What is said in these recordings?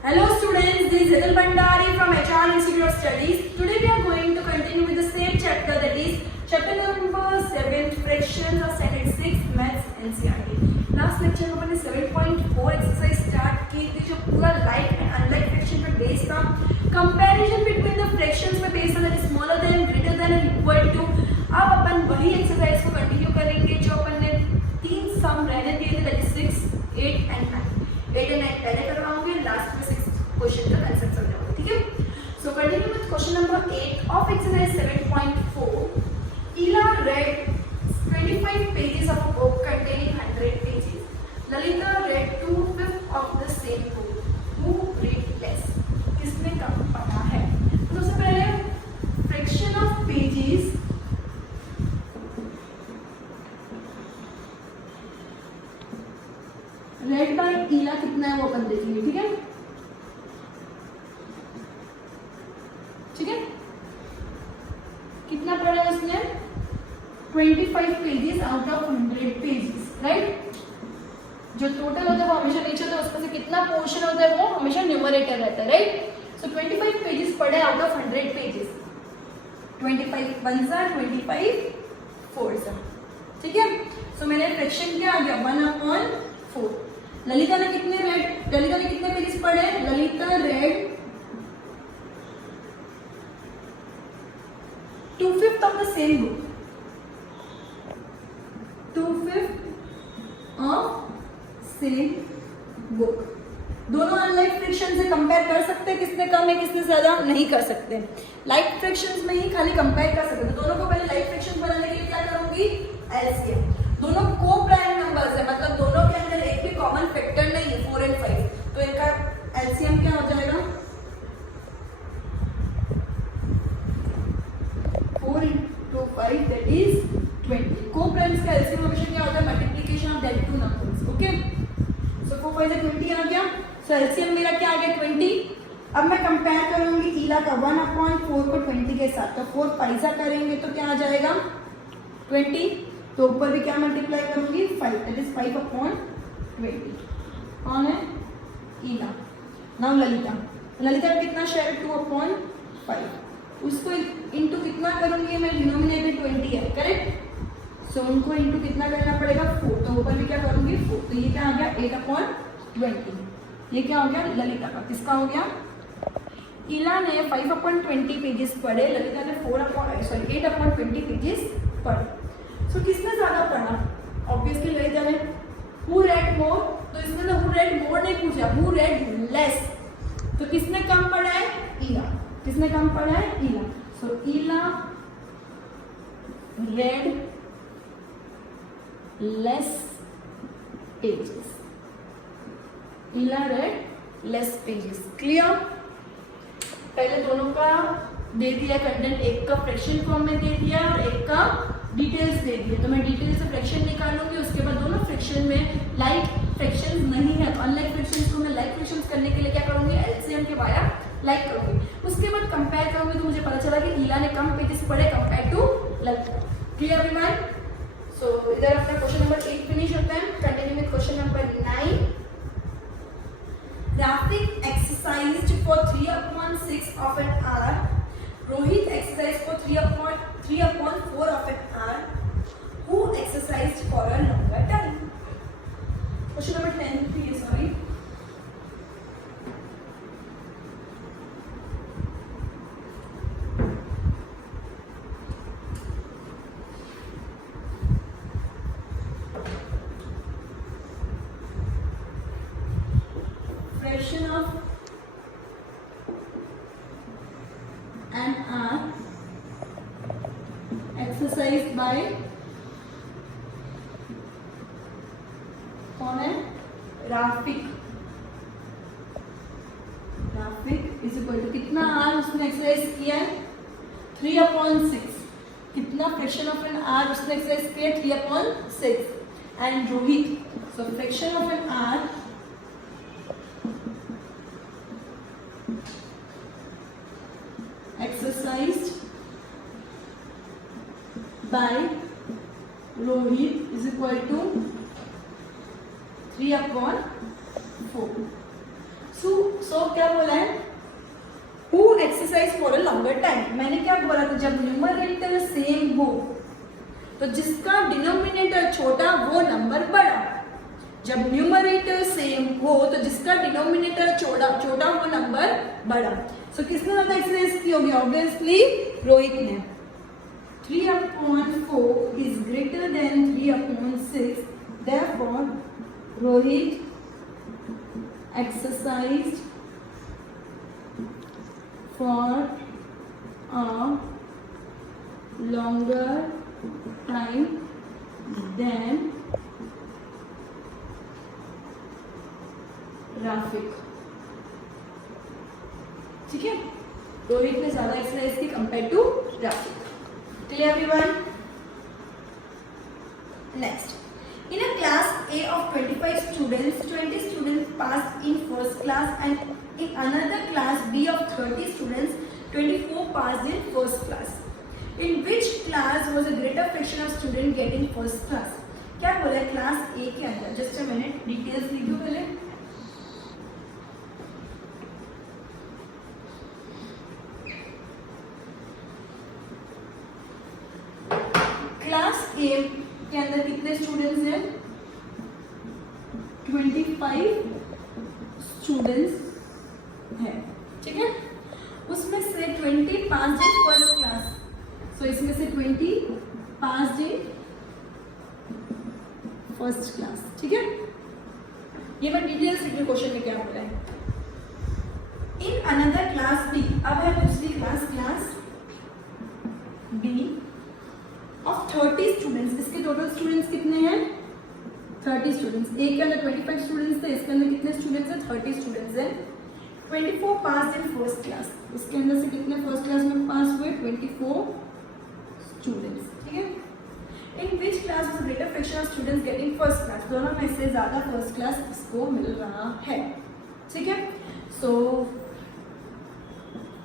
Hello students, this is Edil Bhandari from HR Institute of Studies. Today we are going to continue with the same chapter, that is chapter number 7, fractions of standard 6 maths NCERT. Last lecture में हमने 7.4 exercise start की थी जो पूरा like and unlike fraction पे based था. Comparison between the fractions पे based था, that is smaller than, greater than and equal to. अब अपन वही एक्सरसाइज को कंटिन्यू करेंगे जो अपन ने तीन सम रहने दिए थे, दैट इज 6, 8 एंड 9. 8 and 9 पहले करवाऊंगे, लास्ट में 6 क्वेश्चन का आंसर समझाऊंगा, ठीक है. So continue with question number 8 of exercise 7.4. Ila read 25 pages of a book containing 100 pages. Lalita read 2/5 of the same book. Who read less? किसने कम पढ़ा है? तो सबसे पहले fraction of pages read by Ila कितना है वो अपन देखेंगे, ठीक है. ठीक है, कितना पढ़ा है उसने? 25 pages out of 100 pages, right. जो टोटल होता है वो हमेशा नीचे होता है, उसमें से कितना पोर्शन होता है वो हमेशा न्यूमरेटर रहता है, राइट. सो 25 पेजेस पढ़े आउट ऑफ 100 पेजेस. 25 1 सा 25 4 सा, ठीक है. सो मैंने फ्रैक्शन क्या आ गया 1/4. ललिता ने कितने पेजेस पढ़े? Lalita red 2/5 of the same book. 2/5 of same book. दोनों अनलाइक फ्रैक्शन से कंपेयर कर सकते हैं, किसने कम है किसने ज्यादा नहीं कर सकते. लाइक फ्रैक्शंस में ही खाली कंपेयर कर सकते हैं. दोनों को पहले लाइक फ्रैक्शन बनाने के लिए क्या करूंगी? एलसीएम. दोनों को प्राइम नंबर्स है, मतलब दोनों के अंदर एक भी कॉमन फैक्टर नहीं है, 4 और 5. तो इनका एलसीएम क्या हो जाएगा? 4 into 5 that is 20. को-प्राइम्स का एलसीएम हमेशा क्या होता है? Multiplication of that two numbers. Okay, so 4 5 20 आ गया. सो एलसीएम मेरा क्या आ गया? 20. अब मैं कंपेयर करूंगी ईला का 1/4 को 20 के साथ. तो 4 5 करेंगे तो क्या आ जाएगा? 20. तो ऊपर भी क्या मल्टीप्लाई करूंगी? 5, दैट इज 5/20. कौन है? ईला. नाउ ललिता. ललिता का कितना शेयर? 2/5. उसको इंटू कितना करूंगी मैं? डिनोमिनेटर 20 है, करेक्ट. सो उनको इंटू कितना करना पड़ेगा? 4. तो ऊपर भी क्या करूंगी? 4. तो ये क्या आ गया? 8/20. ये क्या हो गया? ललिता का. किसका हो गया? ईला ने 5/20 पेजेस पढ़े, ललिता ने 8/20 पेजेस पढ़े. सो किसने ज्यादा पढ़ा? ऑब्वियसली ललिता ने. हु रेड मोर? तो इसमें तो हु रेड मोर नहीं पूछा, हु रेड लेस. तो किसने कम पढ़ा है? ईला. किसने कम पढ़ा है? ईला. सो ईला रेड लेस पेजेस. ईला रेड लेस पेजेस. क्लियर? पहले दोनों का दे दिया कंटेंट, एक का फ्रैक्शन फॉर्म में दे दिया और एक का डिटेल्स दे दिए. तो मैं डिटेल से फ्रैक्शन निकालूंगी, उसके बाद दोनों फ्रैक्शन में लाइक फ्रैक्शंस नहीं है तो अनलाइक फ्रैक्शंस को मैं लाइक फ्रैक्शंस करने के लिए क्या करूंगी? एलसीएम के वाया लाइक करूंगी. उसके बाद कंपेयर करूंगी तो मुझे पता चला कि ईला ने कम पेजेस पढ़े compare to Lalita. Clear everyone? So इधर अपना क्वेश्चन नंबर 8 फिनिश होता है. Continue with question number 9. Rafik exercised for 3/6 of an hour. Rohit exercised for 3/4 of an hour. Who exercised for a longer time? Question number 10, please. Sorry. Fraction of an hour exercised by कौन है? Rafiq. Rafiq is equal to कितना R उसने exercise किया है? 3/6. कितना fraction of an R उसने exercise किया? 3/6. And Rohit, so fraction of an R exercised by Rohit is equal to 3/4. So क्या बोला है, who exercise for a longer time। मैंने क्या बोला था, जब न्यूमरेटर सेम हो तो जिसका डिनोमिनेटर छोटा वो नंबर बड़ा, जब न्यूमरेटर सेम हो तो जिसका डिनोमिनेटर छोटा वो नंबर बड़ा। सो किसने ज्यादा एक्सरसाइज की होगी, ऑब्वियसली रोहित ने। 3/4 is greater than 3/6, therefore Rohit exercised for a longer time than Rafiq. ठीक है, रोहित ने ज्यादा एक्सरसाइज की compare to Rafiq. Clear everyone? Next, in a class A of 25 students, 20 students passed in first class, and in another class B of 30 students, 24 passed in first class. In which class was a greater fraction of student getting first class? क्या बोला है class A के अंदर, just a minute details लिख दो पहले। Class A के अंदर कितने स्टूडेंट्स हैं, 25 स्टूडेंट्स हैं। ठीक है, उसमें से 20 पास इन फर्स्ट क्लास, सो इसमें से 20 पास इन फर्स्ट क्लास। ठीक है, ये मैं डिटेल्स लिख रही हूँ, क्वेश्चन में क्या बोला है। इन अनदर क्लास बी, अब है दूसरी class, class B of 30 students, इसके टोटल स्टूडेंट्स कितने हैं, 30 स्टूडेंट्स। ए के अंदर 25 स्टूडेंट्स थे, इसके अंदर कितने स्टूडेंट्स हैं, 30 स्टूडेंट्स हैं। 24 पास इन फर्स्ट क्लास, इसके अंदर से कितने फर्स्ट क्लास में पास हुए, 24 स्टूडेंट्स। ठीक है, in which class was greater fraction of students getting first class, दोनों में से ज्यादा फर्स्ट क्लास इसको मिल रहा है। ठीक है, so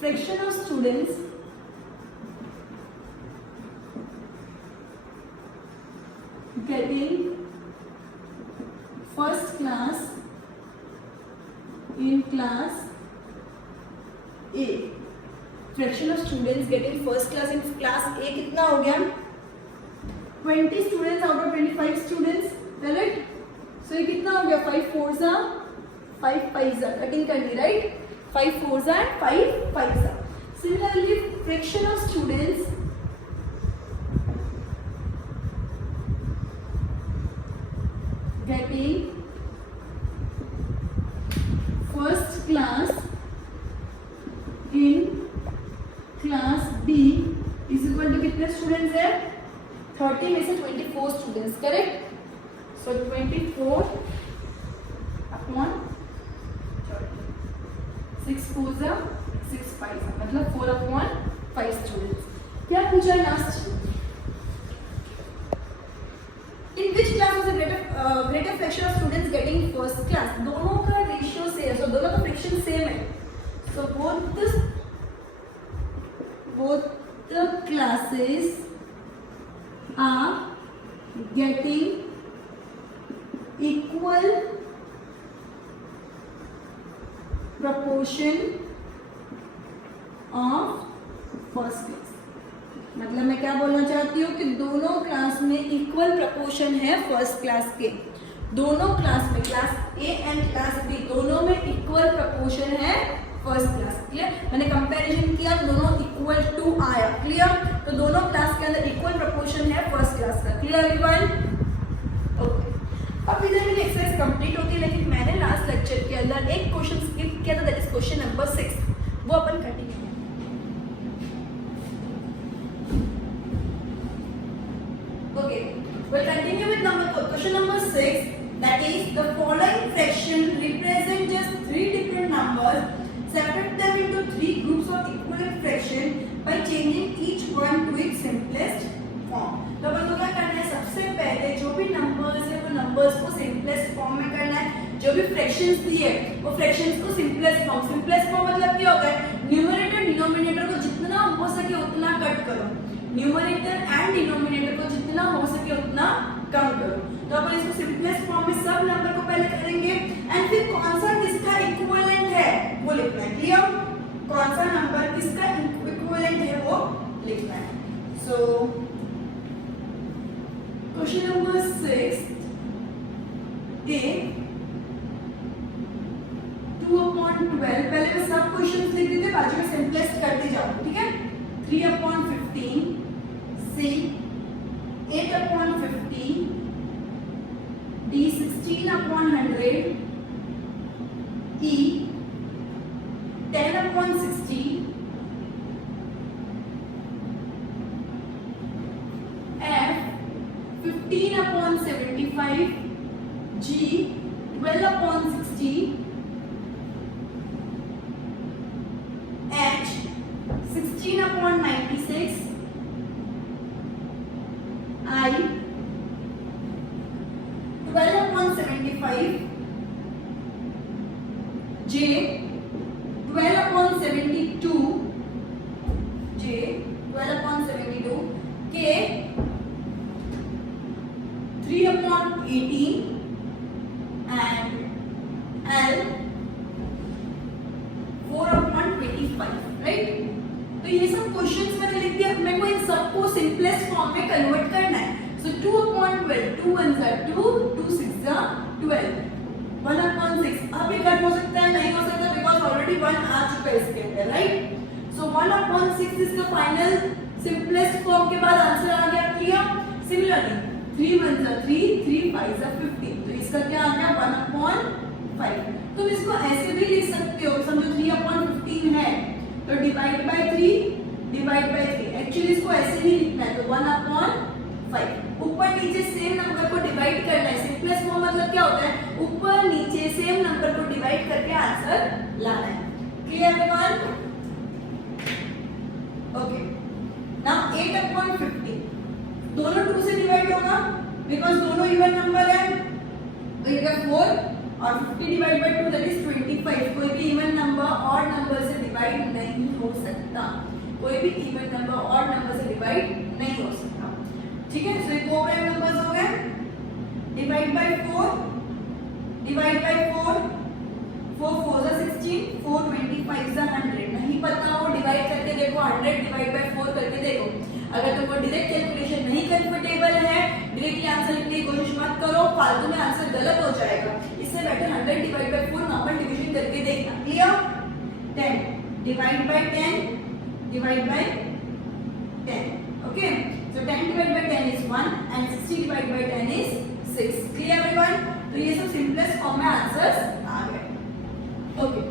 fraction of students getting first class in class A, fraction of students getting first class in class A कितना हो गया, 20 students out of 25 students, correct? So ये कितना हो गया, 5 4s are 5 5s are, cutting करनी, right, 5 4s are 5 5s are। Similarly, fraction of students getting first class in class B is equal to कितने students हैं, 30 में से 24 students, correct. So 24 upon 30, 6 4s are 6 5s are, मतलब 4/5 students. क्या पूछा last, in which class was greater fraction of students getting first class, दोनों का ratio same है, सो दोनों का फ्रैक्शन सेम है, सो both the classes are getting equal proportion of first class। मतलब मैं क्या बोलना चाहती हूँ कि दोनों क्लास में इक्वल प्रपोर्शन है फर्स्ट क्लास के, दोनों क्लास में, class A and class B दोनों में इक्वल प्रपोर्शन है फर्स्ट क्लास। क्लियर, मैंने कंपैरिजन किया तो दोनों इक्वल टू आया। क्लियर, तो दोनों क्लास के अंदर इक्वल प्रपोर्शन है फर्स्ट क्लास का। Clear everyone? ओके, अब इधर मेरी एक्सरसाइज कंप्लीट होती है, लेकिन मैंने लास्ट लेक्चर के अंदर एक क्वेश्चन स्किप किया था, दैट इज क्वेश्चन नंबर 6, वो अपन continue. Okay, we'll continue with question number 6. That is, the following fraction represent just 3 different numbers. Separate them into 3 groups of equivalent fraction by changing each one to its simplest form. तो अपन को क्या करना है, सबसे पहले जो भी numbers है वो नंबर्स को सिंपलेस्ट फॉर्म में करना है। जो भी फ्रैक्शंस दिए वो फ्रैक्शंस को सिंपलेस्ट फॉर्म, सिंपलेस्ट फॉर्म मतलब क्या होगा, न्यूमरेटर डिनोमिनेटर को जितना हो सके उतना कट करो, न्यूमरेटर एंड डिनोमिनेटर को जितना हो सके उतना कम करो। तो अपन इसको सिंपलेस्ट फॉर्म में सब नंबर को पहले करेंगे एंड फिर कौन सा किसका इक्विवेलेंट कौन सा नंबर किसका इक्विवेलेंट है वो लिखना है. सो क्वेश्चन नंबर 6 ए 2/12. पहले मैं सब क्वेश्चंस लिख देते, बाजू में सिंपलेस्ट करते जाओ. ठीक है. 3/15, सी 8/50, D 16/100, E 10/60, F 15/75, ji 12/60, H 16/96, I 12/75, J 12/72, J 12/72, K 3/18 and L 4/25. Right. तो ये सब क्वेश्चंस मैंने लिख दिया. मेरे को इन सबको सिंपलेस्ट फॉर्म में कन्वर्ट करना है. सो 2/12, 2 1 2, 2 6 12, 1/6. अब ये कट हो सकता है, नहीं हो सकता, बिकॉज ऑलरेडी 1 आ चुका है इसके अंदर. Right. So 1/6 is the final simplest form के बाद आंसर आ गया. क्लियर. सिमिलरली 3 1 3, 3 5 15. तो इसका क्या आ गया 1/5. तुम इसको ऐसे भी लिख सकते हो. समझो 3/15 है तो डिवाइड बाय 3. एक्चुअली इसको ऐसे ही लिखना है. तो 1/5. ऊपर नीचे सेम नंबर को डिवाइड करना है. सिंपलेस्ट फॉर्म मतलब क्या होता है, ऊपर नीचे सेम नंबर को डिवाइड करके आंसर लाना है. Clear everyone. ओके. नाउ 8/50 दोनों 2 से डिवाइड होगा बिकॉज दोनों इवन नंबर है. तो ये 4 और 50 डिवाइड बाय 2 दैट इज 25. कोई भी इवन नंबर ऑड नंबर से डिवाइड नहीं हो सकता. कोई भी इवन नंबर ऑड नंबर से डिवाइड नहीं हो सकता. ठीक है. सो ये को प्राइम नंबर्स हो गए. Divide by 4, divide by 4, 4 4 16, 4 25 100. नहीं पता हो डिवाइड करके देखो. 100 डिवाइड बाय 4 करके देखो. अगर तुमको डायरेक्ट कैलकुलेशन नहीं कंफर्टेबल है, डायरेक्टली आंसर लिखने की कोशिश मत करो, फालतू में आंसर गलत हो जाएगा. इससे better 100 divide by 4 normal division करके देखना. Clear. 10 divide by 10, divide by 10. Okay. So 10 divide by 10 is 1 and 60 divide by 10 is 6. Clear everyone. तो ये सब सिंपलेस्ट फॉर्म में आंसर्स आ गए. ओके.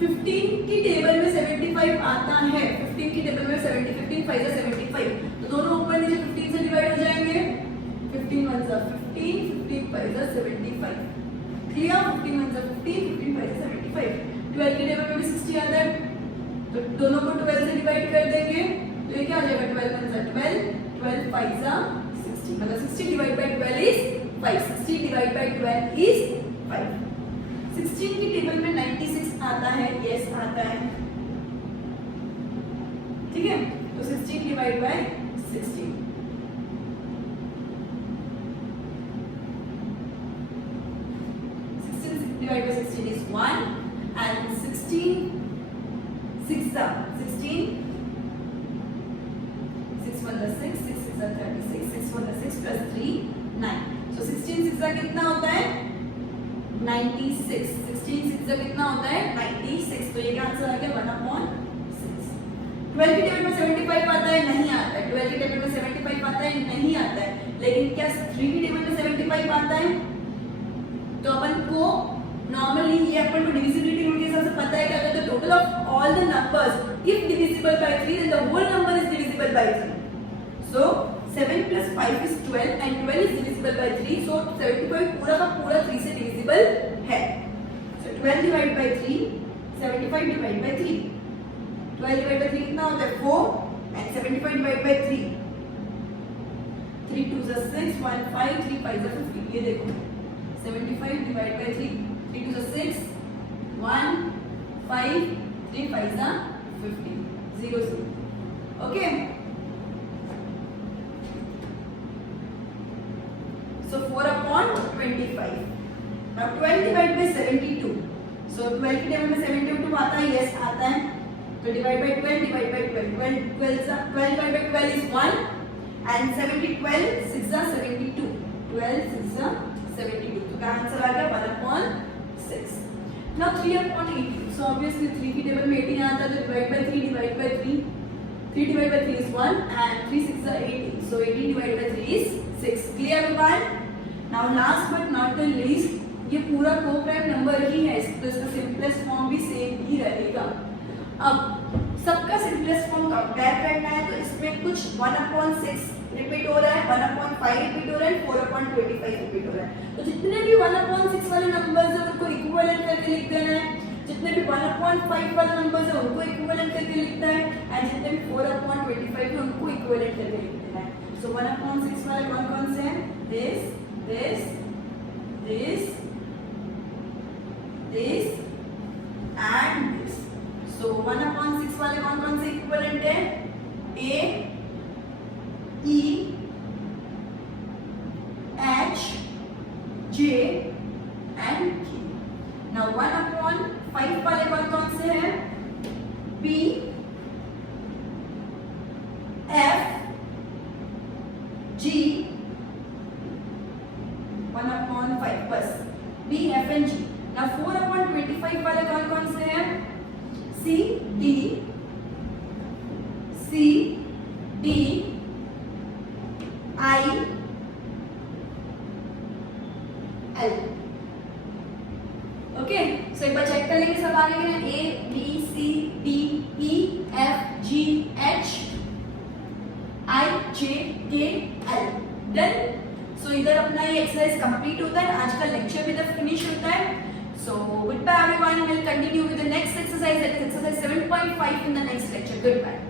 15 की टेबल में 75 आता है. 15 की टेबल में 70, 15 5 जा 75. तो दोनों ऊपर नीचे 15 से डिवाइड हो जाएंगे. 15 1 जा 15, 15 5 जा 75. क्लियर. 15 1 जा 15, 15 5 जा 75. 12 की टेबल में भी 60 आता है तो दोनों को 12 से डिवाइड कर देंगे. तो ये क्या हो जाएगा 12 1 जा 12, 12 5 जा 60. मतलब 60 divide by 12 is 5. 60 divide by 12 is 5. 16 की टेबल में 96 आता है. यस आता है. ठीक है. तो 16 divide by 16, 16 divide by 16 is 1 and 16 6 जा 16, 6 1 जा 6, 6 6 जा 36, 6 1 जा 6 प्लस 3 9. सो 16 6 जा कितना होता है 96. 16 6 जा कितना होता है 96. तो ये क्या आंसर आ गया 1/6. 12 की टेबल में 75 आता है. नहीं आता है. 12 की टेबल में 75 आता है. नहीं आता है. लेकिन क्या 3 की टेबल में 75 आता है. तो अपन को नॉर्मली ये अपन को डिविजिबिलिटी रूल के हिसाब से पता है कि अगर the total of all the numbers if divisible by 3 then the whole number is divisible by 3. So 7 plus 5 is 12 and 12 is divisible by 3. So 75 पूरा का पूरा 3 से divisible है. So 12 divided by 3, 75 divided by 3. 12 divided by 3 कितना होता है 4 and 75 divided by 3. 3 2 is 6, 1 5, 3 5 is 15. ये देखो 75 divided by 3. 3 2 is 6, 1 5, 3 5 is 15. 0 0. Okay. So 4/25. Now 12 divided by 72. So 12 की टेबल में 72 आता है. Yes आता है. तो divide by 12 divided by 12 12 divided by 12 is 1 and 70 12 6 are 72 12 6 are 72 तो क्या आंसर आ गया 1/6 now 3/18 so obviously 3 की टेबल में 18 आता है तो divide by 3 divide by 3 3 divided by 3 is 1 and 3 6 are 18 so 18 divided by 3 is 6 clear everyone now last but not the least ये पूरा कोप्राइम नंबर ही है तो इसका सिंपलेस्ट फॉर्म भी सेम ही रहेगा अब सबका सिंपलेस्ट फॉर्म कंपेयर करना है तो इसमें कुछ 1/6 रिपीट हो रहा है 1/5 रिपीट हो रहा है 4/25 रिपीट हो रहा है तो जितने भी 1/6 वाले नंबर्स है उनको इक्विवेलेंट करके लिख देना है जितने भी 1/5 वाले नंबर्स है उनको इक्विवेलेंट करके लिखना है एंड जितने भी 4/25 है उनको इक्विवेलेंट करके लिख देना है सो 1/6 वाले कौन कौन से हैं this and this so 1/6 वाले कौन कौन से इक्विवेलेंट है a e h j and k now 1/5 वाले कौन कौन से हैं p f g 1/5 बस b f and g now 4/25 वाले कौन कौन से हैं c d I L okay so एक बार चेक कर लेंगे सब आ गए हैं A B C D E F G H I J K L done so इधर अपना ये एक्सरसाइज कंप्लीट होता है आज का लेक्चर भी इधर फिनिश होता है so good bye everyone will continue with the next exercise that is exercise 7.5 in the next lecture good bye